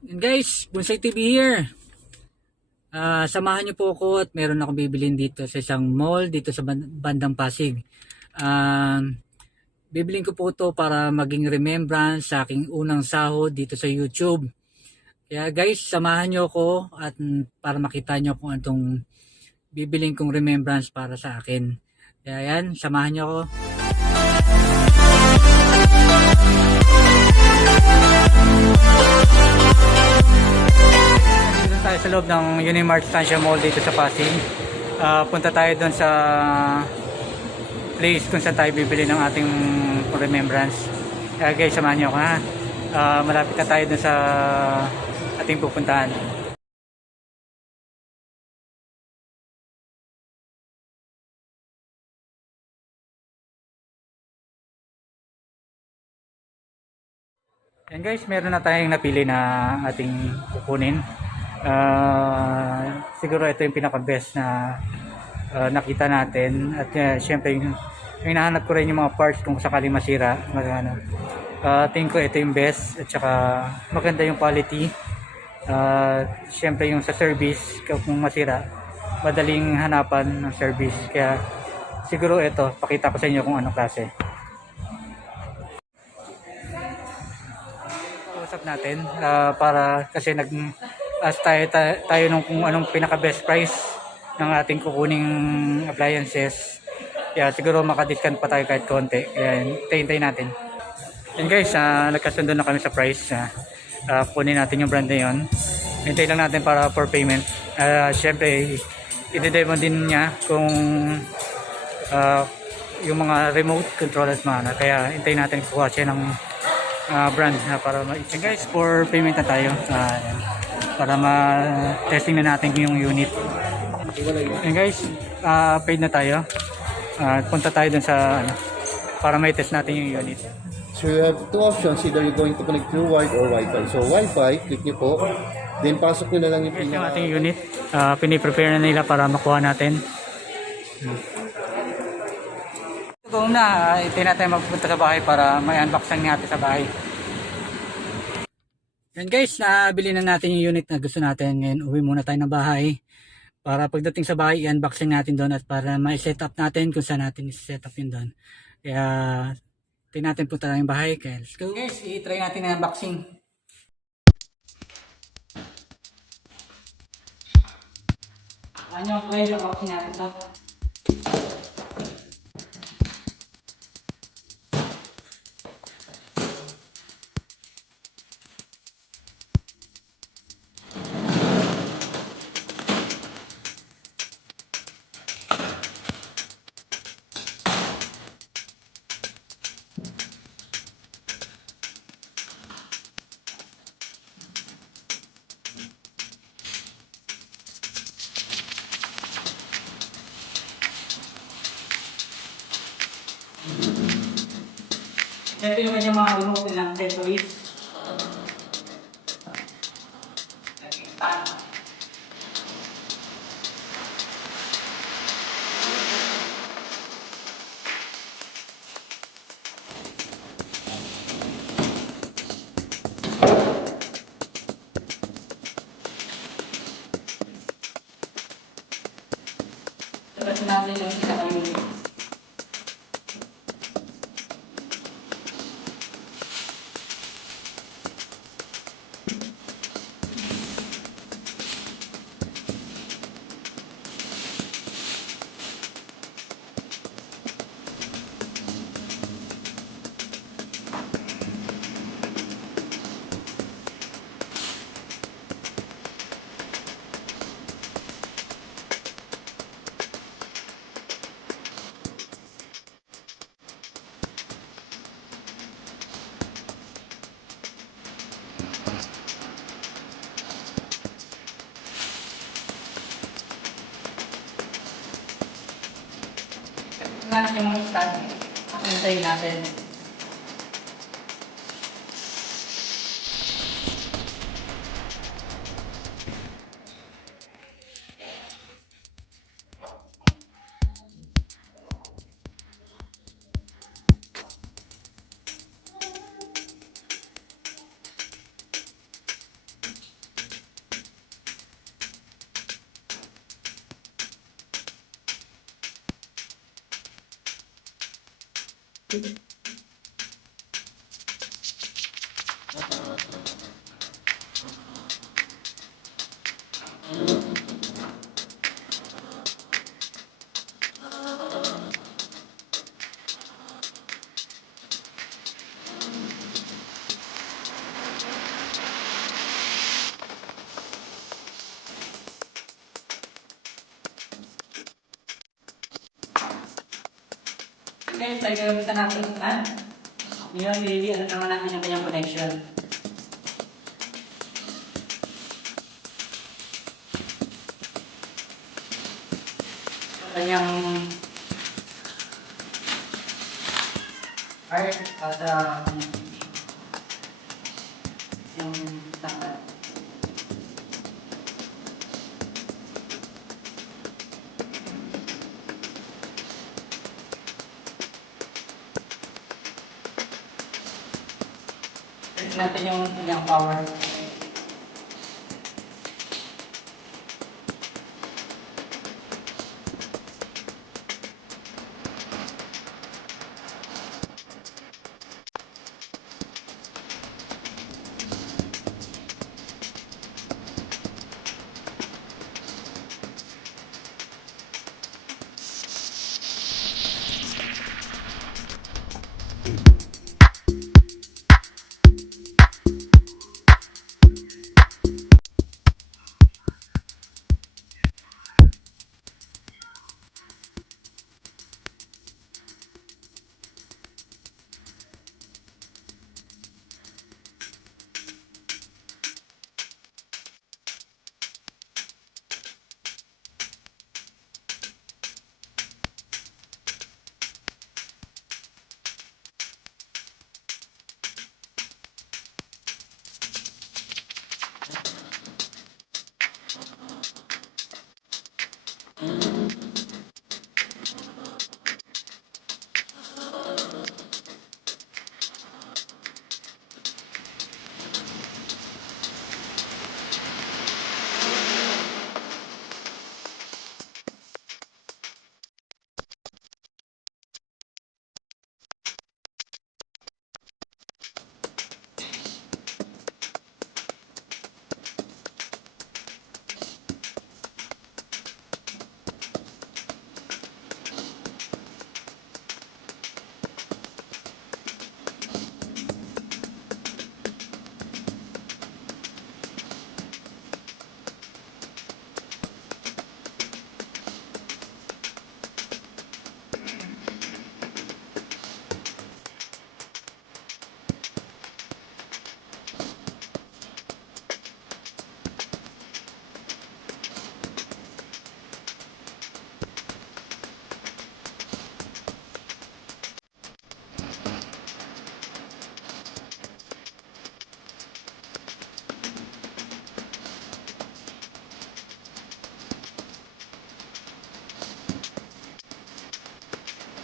And guys, Bonsai TV here. Samahan niyo po ako at meron akong bibilin dito sa isang mall dito sa bandang Pasig. Bibilin ko po to para maging remembrance sa aking unang sahod dito sa YouTube. Kaya guys, samahan niyo ako at para makita niyo kung anong bibilin kong remembrance para sa akin. Kaya yan, samahan niyo ako. Tayo sa loob ng Unimart Estancia Mall dito sa Pasig. Punta tayo doon sa place kung saan tayo bibili ng ating remembrance. Kaya guys, samahan nyo ako ha. Malapit na tayo doon sa ating pupuntahan. Yan guys, meron na tayong napili na ating kukunin. Siguro ito yung pinaka best na nakita natin at syempre yung hinahanap ko rin yung mga parts kung sakaling masira tingin ko ito yung best at saka maganda yung quality. Syempre yung sa service kung masira madaling hanapan ng service, kaya siguro ito pakita ko sa inyo kung anong klase. Usap natin para kasi tayo nung kung anong pinaka best price ng ating kukuning appliances. Kaya siguro makadiscount pa tayo kahit konti. Kaya hintayin natin. And guys, nagkasundo na kami sa price. Kunin natin yung brand na yun. Hintay lang natin para for payment. Syempre, i-demo din niya kung yung mga remote control at mga kaya hintayin natin kuha siya ng brand para ma-check. Guys, for payment na tayo. Para ma-testing na natin yung unit. And guys, paid na tayo. Punta tayo dun sa para may test natin yung unit. So you have two options, either you're going to connect through wired or Wi-Fi. So Wi-Fi, click nyo po. Then pasok nyo na lang yung Yung ating unit. Piniprepare na nila para makuha natin. Kung ito natin magpunta sa bahay para may unboxing natin sa bahay. Yan guys, nabili na natin yung unit na gusto natin. Ngayon uwi muna tayo ng bahay para pagdating sa bahay i-unboxing natin doon at para ma-set up natin kung saan natin i-set up yun doon. Kaya tingnan natin punta na yung bahay. Kaya let's go guys, i-try natin ang unboxing. Ano yung unboxing natin to? Ito yung kanyang mga remote ng accessories. Tapos natin yung isa ng unit. Ngayon yung mga stand. Hintayin natin. Okay, tayo gamitan natin ito na. Ngayon, i-ano naman natin yung kanyang connection. Kanyang art at yung takal. Check natin yung kanyang power.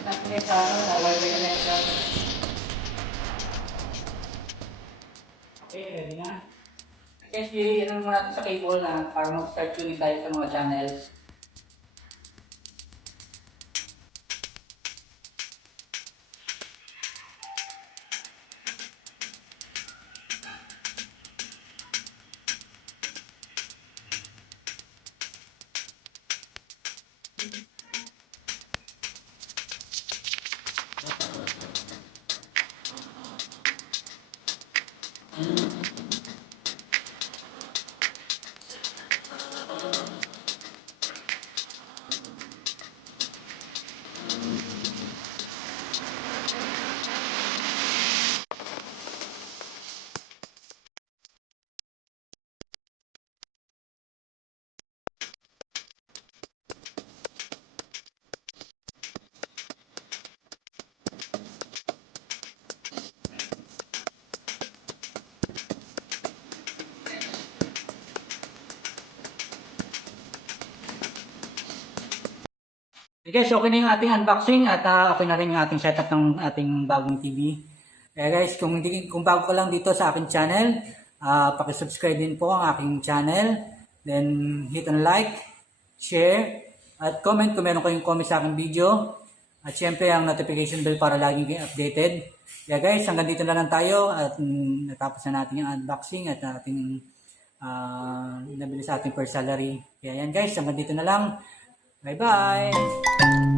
Natin sa wifi connection. Okay, ready na. Kasi ano muna natin sa cable na para mag-start tuning tayo sa mga channels. Okay guys, okay na yung ating unboxing at okay na rin yung ating setup ng ating bagong TV. Guys, kung bago ka lang dito sa aking channel, paki-subscribe din po ang aking channel. Then hit on like, share, at comment kung meron kayong comment sa aking video. At syempre ang notification bell para laging kayo updated. Kaya guys, hanggang dito na lang tayo at natapos na natin yung unboxing at ating nabili sa ating first salary. Kaya yan guys, hanggang dito na lang. Bye bye!